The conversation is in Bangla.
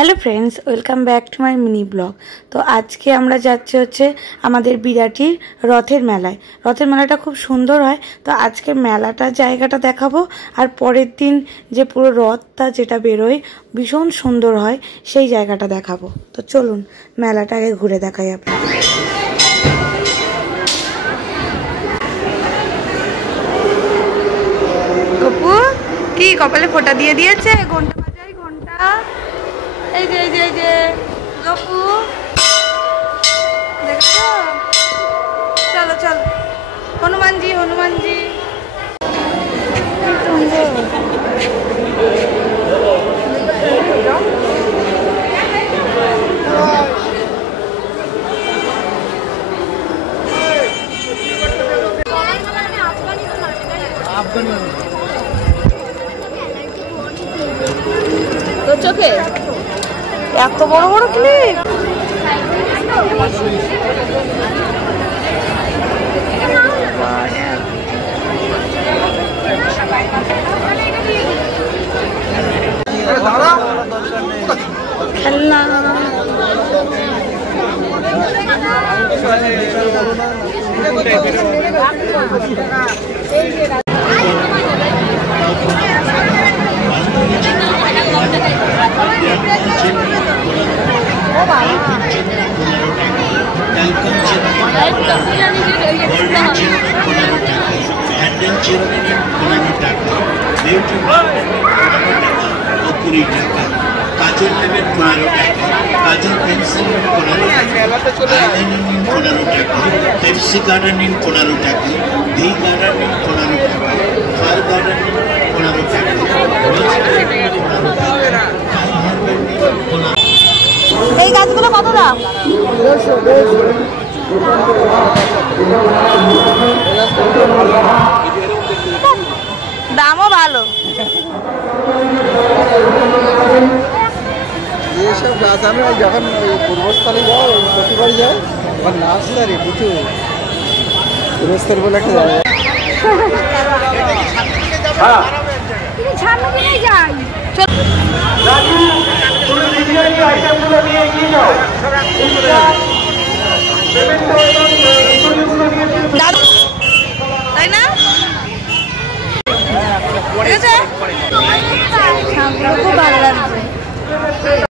Hello friends welcome back to my mini blog. तो आज के আমরা যাচ্ছি হচ্ছে আমাদের বিরাটির রথের মেলায়। রথের মেলাটা খুব সুন্দর হয়। তো আজকে মেলাটা জায়গাটা দেখাবো আর পরের দিন যে পুরো রথটা যেটা বেরোয় ভীষণ সুন্দর হয় সেই জায়গাটা দেখাবো। তো চলুন মেলাটাকে ঘুরে দেখাই আপনাদের। গপু কি কপালে ফোঁটা দিয়ে দিয়েছে? ঘন্টা বাজাই ঘন্টা। এই যে গপু দেখো, চলো চলো হনুমানজি হনুমানজি। তো চোখে এত বড় বড় ক্লিপ। খেলনা কাজল নেবেন 15 টাকা, কাজল পেন্সিল নেবেন 15 টাকা, আইলাইনার নিন 15 টাকা, পেন্সি কালার নিন 15 টাকা, ভি কালার নিন 15 টাকা, ফার কালার নিন 15 টাকা, এই গাছগুলো কত দাম? 150 দামও ভালো। এইসব গাছ আমি যখন পূর্বস্থলে যাই প্রতিবার যাই তখন নার্সারি প্রচুর পূর্বস্থল বলে একটা জায়গা। তাই না? খুব ভালো লাগছে।